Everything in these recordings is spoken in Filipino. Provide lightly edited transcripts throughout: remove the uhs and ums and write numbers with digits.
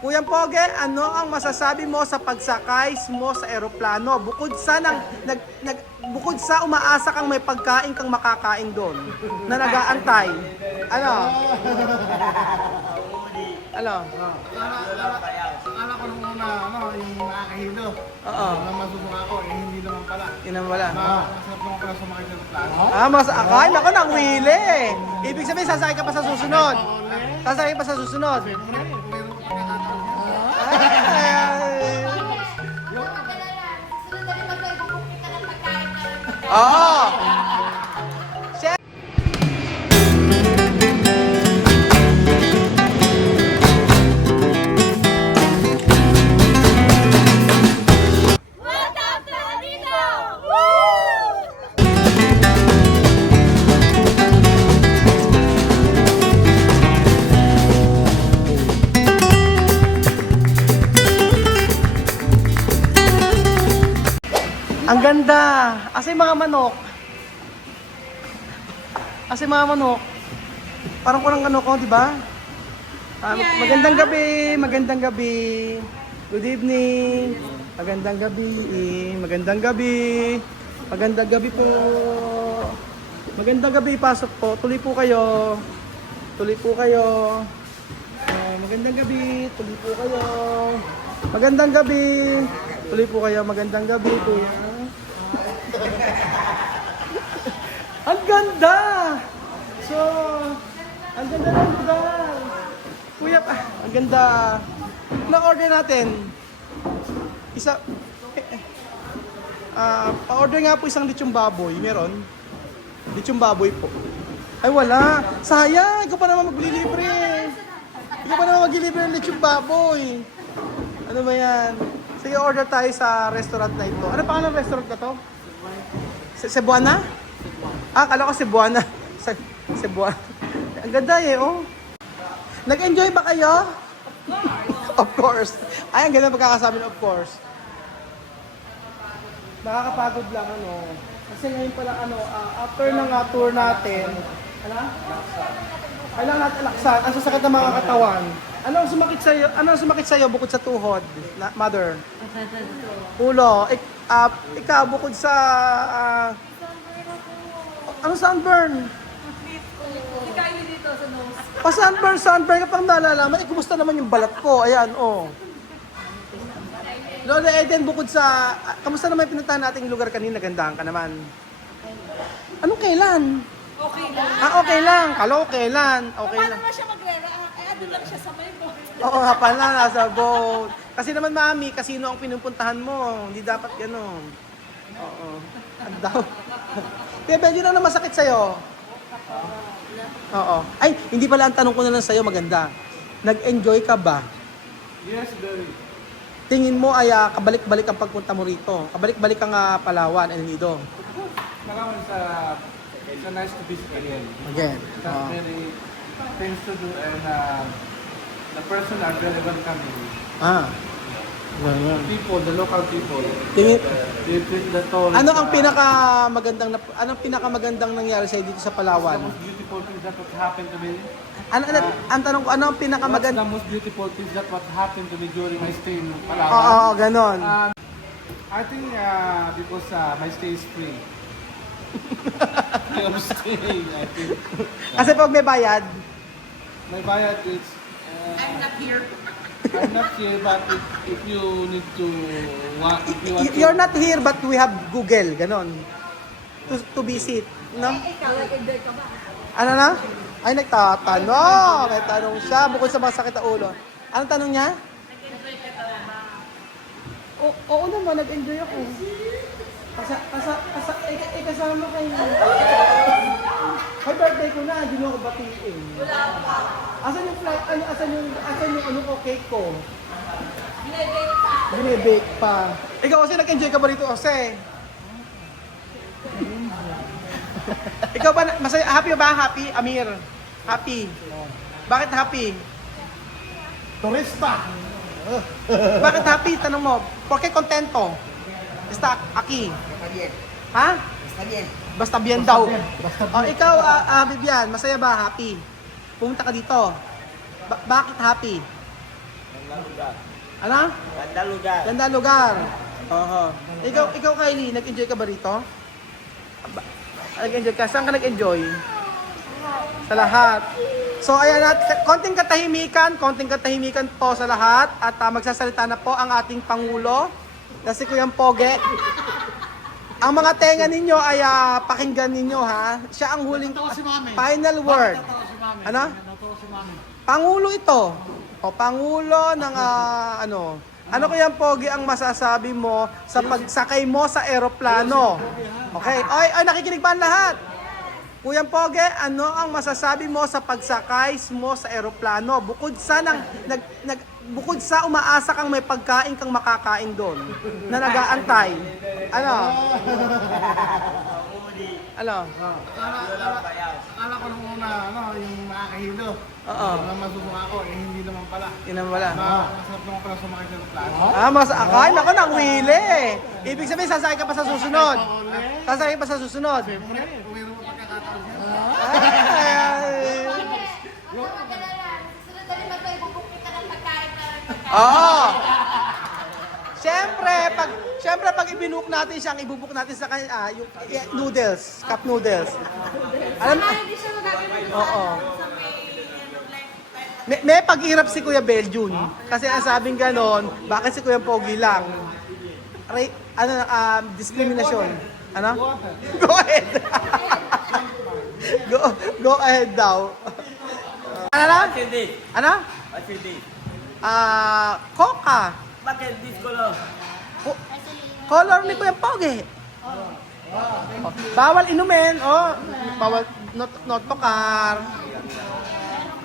Kuya Poge, ano ang masasabi mo sa pagsakay mo sa eroplano? Bukod sa umaasa kang may pagkain kang makakain doon na nag-aantay. Ano? Ano? Akala ko nung una, yung nakakahilo. Oo. Nang masubok ako, hindi naman pala. Yun naman wala. Masarap naman pala sumakay sa plano. Mas akay, ako nang wili. Ibig sabihin, sasakay ka pa sa susunod. Sasakay pa sa susunod. Oo. Ang ganda. Asa yung mga manok? Asa yung mga manok? Parang kurang ano ko, di ba? Magandang gabi, magandang gabi. Good evening. Magandang gabi. Magandang gabi. Magandang gabi po. Magandang gabi, pasok po. Tuloy po kayo. Tuloy po kayo. Magandang gabi. Tuloy po kayo. Magandang gabi. Tuloy po kayo. Magandang gabi, kuya. Ang ganda! So, ang ganda ng lugar. Kuya, ang ganda. Na-order natin. Pa-order nga po isang lechong baboy. Meron? Lechong baboy po. Ay, wala. Sayang, ikaw pa naman maglilibre. Ikaw pa naman maglilibre ng lechong baboy. Ano ba yan? Sige, order tayo sa restaurant na ito. Ano pangalan ng restaurant na to? Cebuana? Akala ko Cebuana. Cebuana. Ang ganda eh, oh. Nag-enjoy ba kayo? Of course. Ay, ang ganda pagkakasabi ng of course. Nakakapagod lang, ano. Kasi ngayon pala, after ng tour natin, kailangan natin alaksan. Ang sasakit ng mga katawan. Ano ang sumakit sa'yo bukod sa tuhod, mother? Ulo. Ikaw, bukod sa... ano sunburn? Ikain dito sa nose. Sunburn ka pang nalalaman. Kumusta naman yung balat ko? Ayan, oh. Lola Eden, bukod sa... kamusta naman yung pinuntahan nating lugar kanina? Gandahan ka naman. Anong kailan? Okay lang. Okay lang. Kala ko kailan. Okay Paano lang. na siya mag-react? Ano lang siya sa may boat. Oo nga pala, nasa boat. Kasi naman, mami, kasino ang pinupuntahan mo. Hindi dapat gano'n. Oo. Ang daw. Kaya medyo na masakit sa'yo. Oo. Ay, hindi pala ang tanong ko na lang sa'yo, maganda. Nag-enjoy ka ba? Yes, very. Tingin mo ay kabalik-balik ang pagpunta mo rito. Kabalik-balik ang Palawan, El Nido. Palawan it's a nice to visit again. Again. Got very things to do and the person are very welcoming. People, the local people. Tingin, They treat the tourists. ano ang pinakamagandang nangyari sa'yo dito sa The Palawan? most beautiful things that what happened to me. Ang tanong ko, ano ang What's pinakamaganda? the most beautiful things that what happened to me during my stay in Oo, Palawan? ganon. I think because my stay is free. I'm staying, I think. Kasi pag may bayad, My bayad is... I'm not here. I'm not here, but if you need to... If you want you're not here but we have Google, ganon. To visit, no? Ikaw, nag-enjoy ka ba? Ano na? Ay, nagtatanong. May tanong siya bukod sa masakit na ulo. Anong tanong niya? Nag-enjoy ka ba? Oo naman, nag-enjoy ako. Kasama kayo. Ay, birthday ko na, hindi mo ako batiin. Wala pa. Asan yung flight, asan yung ano ko, cake ko? Binibake pa. Binibake pa. Ikaw kasi nag-enjoy ka ba rito, Jose? Ikaw ba, masaya, happy ba? Happy, Amir? Happy? Bakit happy? Turista! Bakit happy? Tanong mo. Porque contento? Está aquí. Ha? Basta bien daw. Oh, ikaw, Vivian, masaya ba? Happy? Pumunta ka dito. Bakit happy? Ano? Ganda lugar. Ganda lugar. Oo. Ikaw Kylie, nag-enjoy ka ba rito? Nag-enjoy ka? Saan ka nag-enjoy? Sa lahat. So ayan at konting katahimikan po sa lahat at magsasalita na po ang ating Pangulo na si Kuyang Poge. Ang mga tenga ninyo ay pakinggan ninyo ha. Siya ang huling final word. Ano? Pangulo ito. O Pangulo ng ano Kuyang Poge ang masasabi mo sa pagsakay mo sa eroplano? Okay. Oy, nakikinig ba ang lahat? Kuyang Poge, ano ang masasabi mo sa pagsakay mo sa eroplano? Bukod sa umaasa kang may pagkain kang makakain doon na nag-aantay. Ano? Ano? Akala ko nung una, yung makakahilo. Oo. Masubukan ako, hindi naman pala. Yun naman wala. Masarap naman pala sumakay sa plano. Mas akay, nako nang wili. Ibig sabihin, sasakay ka pa sa susunod. Sasakay pa sa susunod. Siyempre, kung mayroon mo pagkakataon dyan. Ay. Huwag ka magalala. Susunod na rin mag-ibubuk ka ng pagkain na Oo. Siyempre pag ibinook natin siyang ibubuk natin sa kanya yung noodles, cup noodles. Alam hindi siya magagamit Oo. sa may May paghirap si Kuya Beljun. Kasi ang sabing ganon, bakit si Kuya Pogi lang? Discrimination. Ano? Go ahead. go ahead daw. Ano lang? Ano? Coca. Bakit this color? Color ni Kuya Pogi. Bawal inumin, bawal not pakar.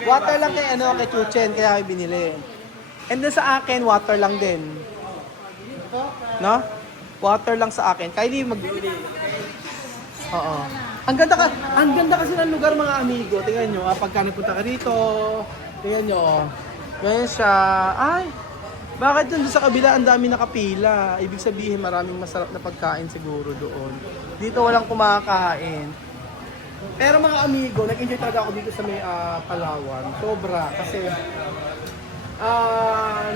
Water lang kay Chuchen, kaya kami binili. And then sa akin, water lang din. No? Water lang sa akin. Kylie, Oo. Ang ganda kasi ng lugar mga amigo. Tingnan nyo, pagka napunta ka rito, tingnan nyo, ganyan siya. Ay, bakit dun sa kabila ang dami nakapila? Ibig sabihin maraming masarap na pagkain siguro doon. Dito walang kumakain. Pero mga amigo, nag-enjoy talaga ako dito sa may Palawan. Sobra kasi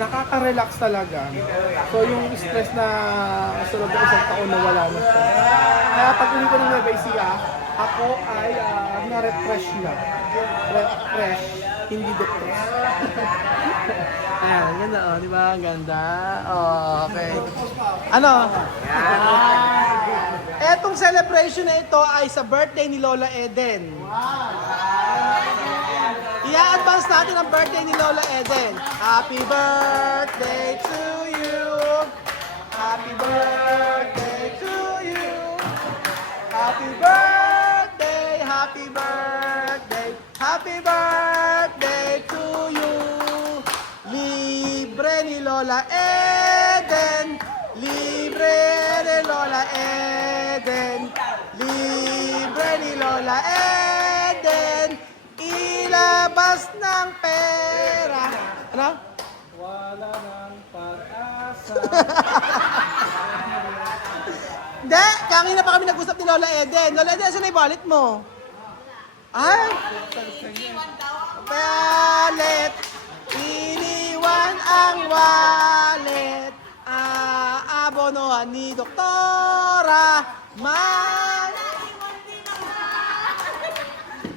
nakaka-relax talaga. So yung stress na sa loob ng isang taon nawala na siya. Kaya pag uwi ko ng Nueva Ecija, ako ay na-refresh na. Refresh, hindi depressed. Ayan, ganda di ba? Ang ganda. Okay. Ano? Etong celebration na ito ay sa birthday ni Lola Eden. I-advance natin ang birthday ni Lola Eden. Happy birthday to you. Happy birthday to you. Happy birthday, happy birthday, happy birthday to you. Libre ni Lola Eden. Libre ni Lola Eden. Libre ni Lola Eden. Ilabas ng pera. Ano? Wala nang pag-asa. Hindi, kanina pa kami nag-usap ni Lola Eden. Lola Eden, saan na yung wallet mo? Ay? Wallet. Iniwan ang wallet. Aabonohan ni Doktora.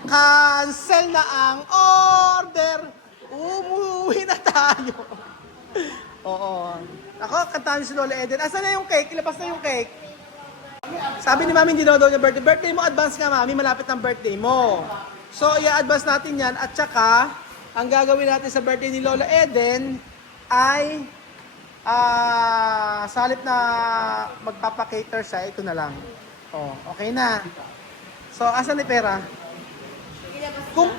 Cancel na ang order. Umuwi na tayo. Oo. Ako, kantahan si Lola Eden. Asan na yung cake? Ilabas na yung cake. Sabi ni Mami, hindi daw yung birthday. Birthday mo, advance nga Mami, malapit ng birthday mo. So, i-advance natin yan. At saka, ang gagawin natin sa birthday ni Lola Eden ay sa halip na magpapakater siya, ito na lang. Okay na. So, asan ni pera? Kung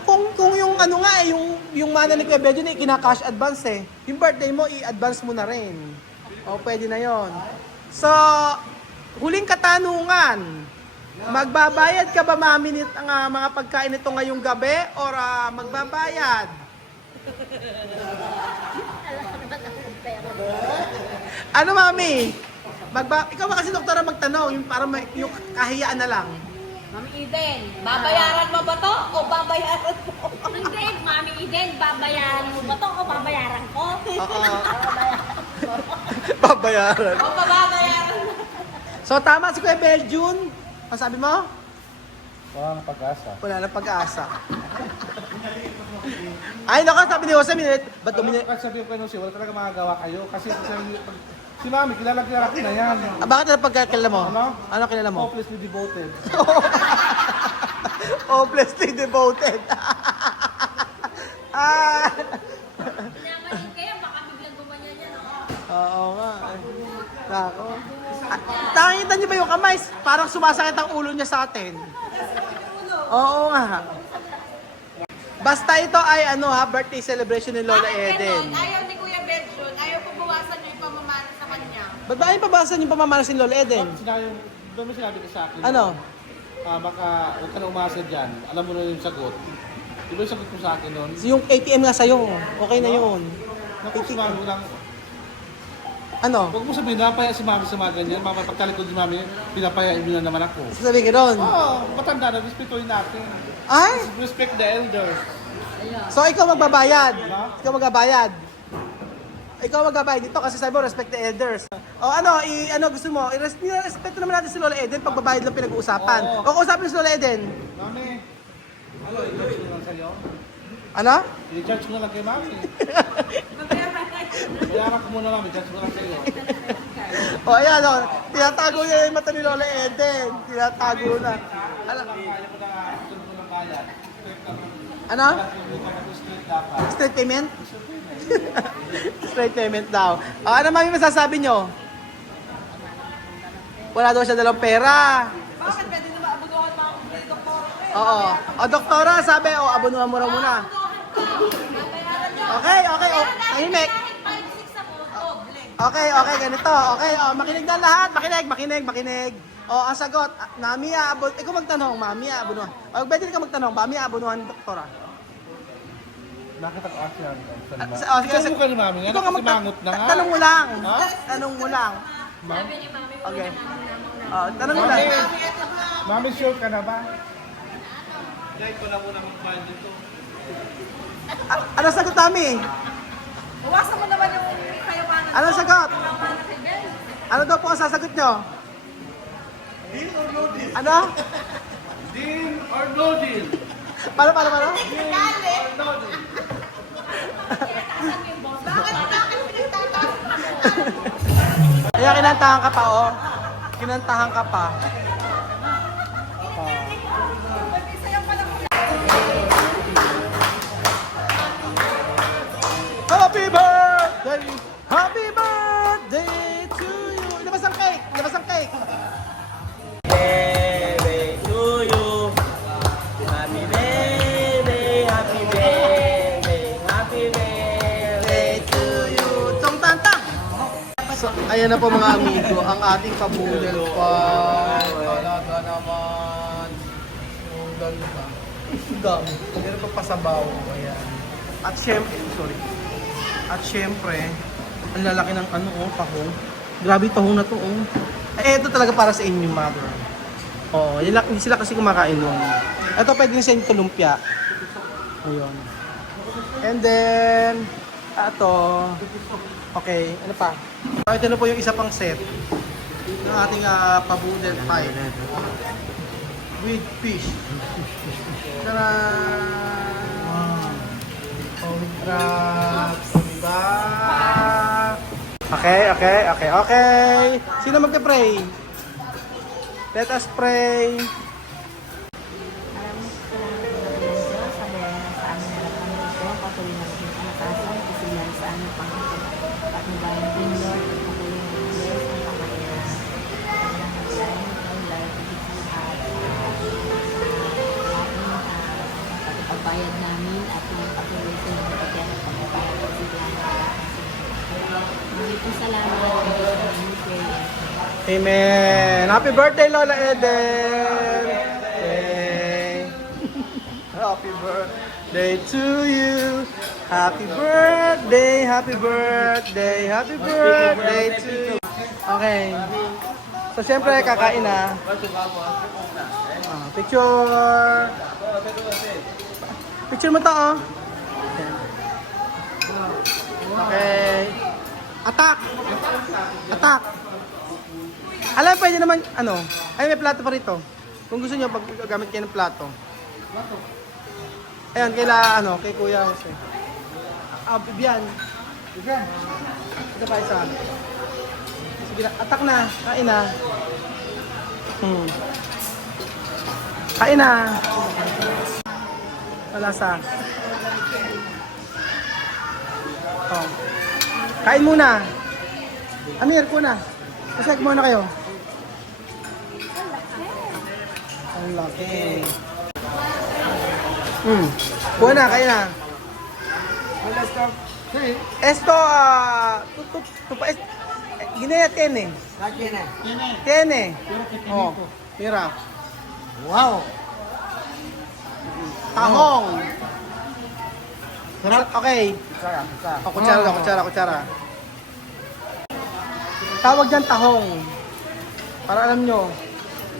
yung ano nga yung mana ni Kuya Bejo na kina-cash advance yung birthday mo, i-advance mo na rin. Pwede na yon. So, huling katanungan. Magbabayad ka ba, Mami, ang mga pagkain nito ngayong gabi or magbabayad? Ano, Mami? Ikaw ba kasi doktora magtanong, yung para yung kahiyaan na lang. Mami Eden, babayaran mo ba to o babayaran mo? Hindi, Mami Eden, babayaran mo ba to o babayaran ko? Oo. Babayaran. O babayaran mo. So tama si Kuya Beljun. Ang sabi mo? Wala nang pag-asa. Wala na pag-asa. Ay, naku, sabi ni Jose, ba't domine... Kahit sabihin ko si wala talaga magagawa kayo. Kasi si Mami, kilala ko na yan. Bakit na pagkakilala mo? Ano? Ano kilala mo? Hopelessly devoted. Hopelessly devoted. Ah. Pinamanin kayo, baka biglang gumanyan yan. Oo nga. Nako. Nakikita niyo ba yung kamay? Parang sumasakit ang ulo niya sa atin. Oo nga. Basta ito ay birthday celebration ni Lola Eden. Ayaw ni Kuya Benson, ayaw ko bawasan yung pamamana sa kanya. Ba't ba ay pabasan yung pamamalas ni Lola Eden? Doon mo sinabi ko sa akin. Ano? Baka huwag ka na umasa dyan. Alam mo na yung sagot. Di ba yung sagot mo sa akin noon? Yung ATM nga sa'yo. Okay na yun. Naku, si Mami lang. Ano? Huwag mo sabihin, napaya si Mami sa mga ganyan. Pagtalikod si Mami, pinapayain mo na naman ako. Sasabihin ka doon. Oo, matanda na, respetuhin natin. Ay? Respect the elders. So ikaw magbabayad. Diba? Ikaw magbabayad. Ikaw magbabayad dito kasi sabi mo respect the elders. O gusto mo? I-respeto naman natin si Lola Eden pag babayad lang pinag-uusapan. Oo. O kausapin si Lola Eden. Mami, ano, i-charge ko na lang sa'yo? Ano? I-charge ko na lang kay Mami. Bayaran ko muna, Mami, i-charge ko na lang sa'yo. O ayan o. Tinatago niya yung mata ni Lola Eden. Tinatago na. Ano? Kaya ko na, gusto ko ng bayan. Ano? Street dapat. Straight payment? Straight payment daw. O ano mami masasabi nyo? Wala daw siya dalang pera. Bakit pwede na maabunuhan mga kumpli doktor? Oo. O doktora, sabi, abunuhan mo raw muna. Okay. O, tahimik. Kahit 5-6 ako, doble. Okay, ganito. Okay, makinig na lahat. Makinig. O, ang sagot, Mami, ikaw magtanong, Mami, abunuhan. O, pwede ka magtanong, Mami, abunuhan, doktora. Bakit ako asyan? Sige, Ikaw mo ka ni Mami, nga, ikaw nga nakamangot na nga. Tanong mo lang. Ha? Tanong mo lang. Sabi ni Mami, Okay. Tanong mo lang. Mami, sure ka na ba? Dahil ko na muna mag-find dito. Ano sagot, Mami? bawasan mo naman yung kayabangan. Ano sagot? Kayabangan kay Ben. Ano daw po ang sasagot nyo? Deal or no deal? Ano? Deal or no deal? Paano? Deal or no deal? Bakit pinagtataas mo? Kaya kinantahan ka pa, oh. Kinantahan ka pa. Mag-isayaw pa lang. Happy birthday! Happy birthday to you! Ilabas ang cake! Birthday to you. Happy birthday, happy birthday, happy birthday. Birthday to you! Tong tantang! So, ayan na po mga amigo, ang ating kabudel pa. Talaga naman. Ang ganda. Dami. Meron pa pasabaw. Ayan. At syempre, ang lalaki ng tahong. Grabe tahong na to, oh. Ito talaga para sa inyo, mother. Oo, hindi sila kasi kumakain nun. Ito pwede na sa inyo lumpia. Ayun. And then, ito. Okay, ano pa? So, ito na po yung isa pang set ng ating pabudel pie with fish. Tara! Holy crap! Diba? Okay. Sino magpe-pray? Let us pray. Maraming salamat po ng Diyos sa amin na kami ito. Patuloy na maging kamatasan, kasiyahan sa aming Panginoon. At mabayan din, Lord, at patuloy na mag-bless ang pangailan. Ang langit ay lalapit at pagpapayad namin at yung patuloy sa mga pagyan at pagpapayad at kasiyahan sa maraming salamat. Amen. Happy birthday, Lola Eden. Yay. Happy birthday to you. Happy birthday to you. Okay. So, syempre, kakain na. Picture. Picture mo to, oh. Okay. Attack! Attack! Alam, pwede naman, ano, ay may plato pa rito. Kung gusto nyo, pag gamit kayo ng plato. Ayan, kaila, ano, kay Kuya Jose. Bibian. Bibian. Ito pa isa. Sige na, attack na. Kain na. Kain na. Malasa. Oh. Kain muna. Amir, kuna. Masag muna kayo. Ang laki. Buwan na, kain na. Esto, Ginea tiene. Tiene. Oh, mira. Wow. Tahong. Okay. Oh, kutsara. Tawag dyan tahong. Para alam nyo.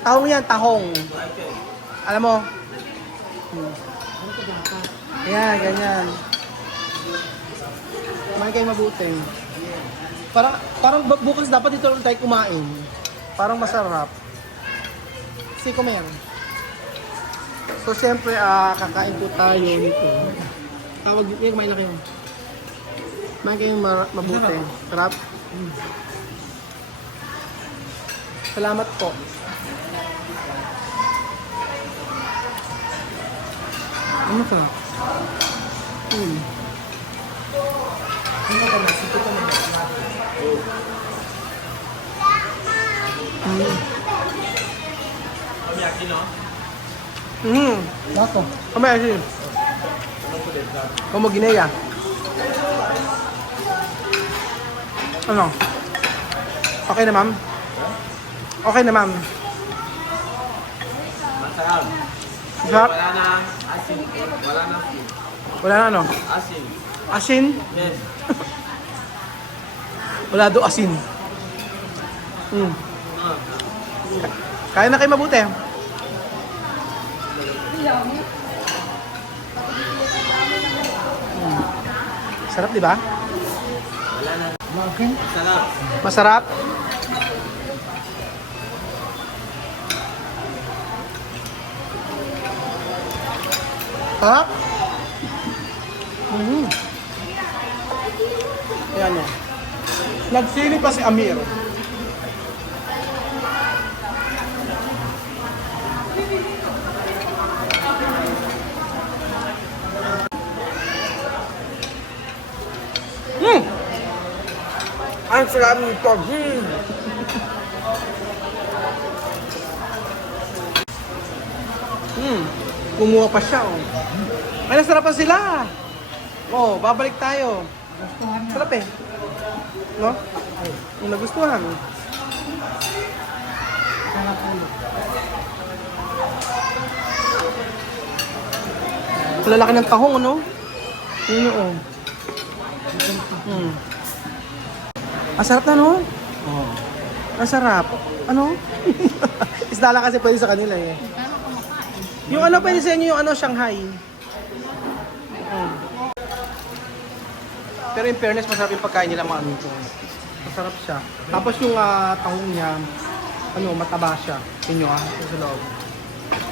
Tahong yan, tahong. Alam mo? Yan, ganyan. Kumain kayo mabuti. Parang bukas dapat dito tayo kumain. Parang masarap. Si kumain. So, siyempre, kakain po tayo nito. Tawag dito, kumain na kayo. Kumain kayo mabuti. Sarap. Salamat po. Ano ka? Bako. Kami asin. Como Guinea. Ano? Okay na, ma'am? Okay na, ma'am. Masarap. Sarap? Wala na asin. Wala na asin. Wala na ano? Asin. Asin? Yes. Wala do asin. Kaya na kayo mabuti. Sarap, di ba? Wala na. Masarap. Masarap? Sarap? Ayan o. Nagsili pa si Amir. Ang sarap nito. Kumuha pa siya, oh. Ay, nasarapan sila. Oh, babalik tayo. Sarap eh. No? Yung nagustuhan. Ang lalaki ng tahong, ano? Yun yun, oh. Masarap na, no? Oh. Masarap. Ano? Isda lang kasi pwede sa kanila, eh. Yung ano pwede sa inyo, yung ano, Shanghai. Pero in fairness, masarap yung pagkain nila mga amigo. Masarap siya. Tapos yung tahong niya, ano, mataba siya. Yun yung sa loob.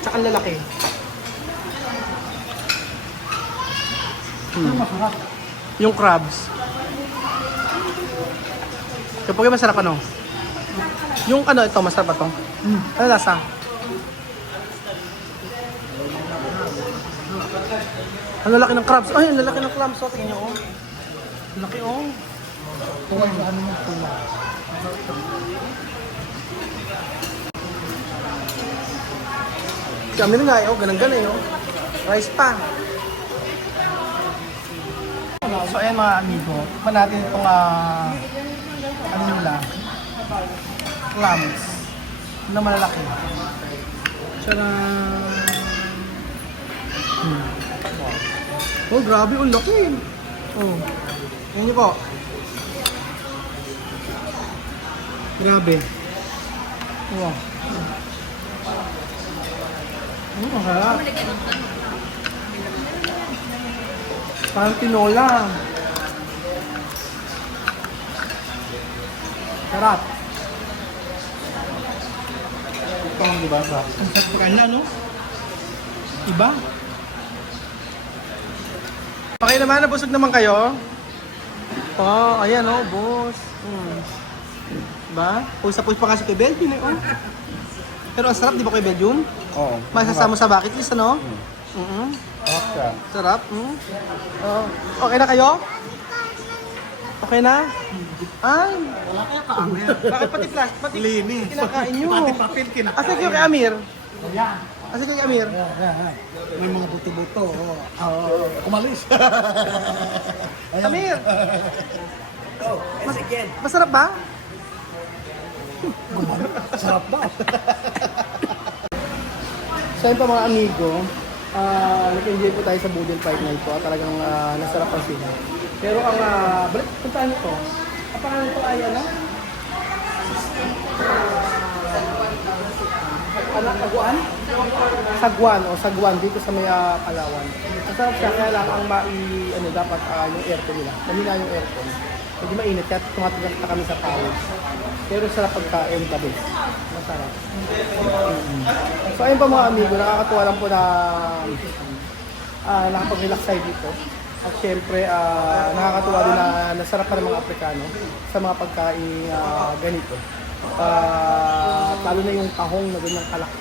Tsaka ang lalaki. Yung crabs. Kapag masarap ano? Yung ano, ito, masarap ba ito? Ano lasa? Ang lalaki ng crabs. Ay, ang lalaki ng clams. Oh, tingnan nyo, oh. Laki, oh. Tuwag na ano mo, tuwag. Si Amir nga, oh. Ganang-ganang, oh. Rice pa. So, ayan mga amigo. Tikman natin itong, ano nila? Clams. Na malalaki. Tcharam! Oh, grabe, ang laki. Oh. Yan niyo po. Grabe. Wow. Ang sarap. Parang tinola. Sarap. Ito ang diba? Ang sarap sa kanya, no? Iba. Okay naman, nabusog naman kayo? Oh, ayan oh, boss. Diba? Pusa-pusa pa nga si Kuya Belgium eh, oh. Pero ang sarap, di ba Kuya Belgium? Oo. Masasama sa bucket list, ano? Okay. Sarap. Oh. Okay na kayo? Okay na? Ay, Wala kayo ka-Amir. bakit pati pati Linis. kinakain nyo? Pati papel kinakain. Asa kayo kay Amir? Yan. Asa kayo kay Amir? May mga buto-buto. Kumalis. Amir, Oh, again. masarap ba? Sarap ba? So yun pa mga amigo, nag-enjoy po tayo sa Boodle Fight Night po at talagang nasarapan sila. Pero ang balik, puntaan nito, ang pangalan nito ay ano? Saguan? Sagwan o Sagwan dito sa may Palawan. Masarap siya, kaya lang ang dapat yung aircon nila. Namina yung aircon. Hindi mainit, kaya tumatigas na kami sa pawis. Pero sarap pagkain, the best. Masarap. So ayun pa mga amigo, nakakatuwa lang po na nakapag-relax tayo dito. At syempre, nakakatuwa din na nasarap pa ng mga Aprikano sa mga pagkain ganito. At lalo na yung tahong na ganyang kalaki.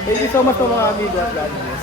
Thank you so much po mga amigo at God bless.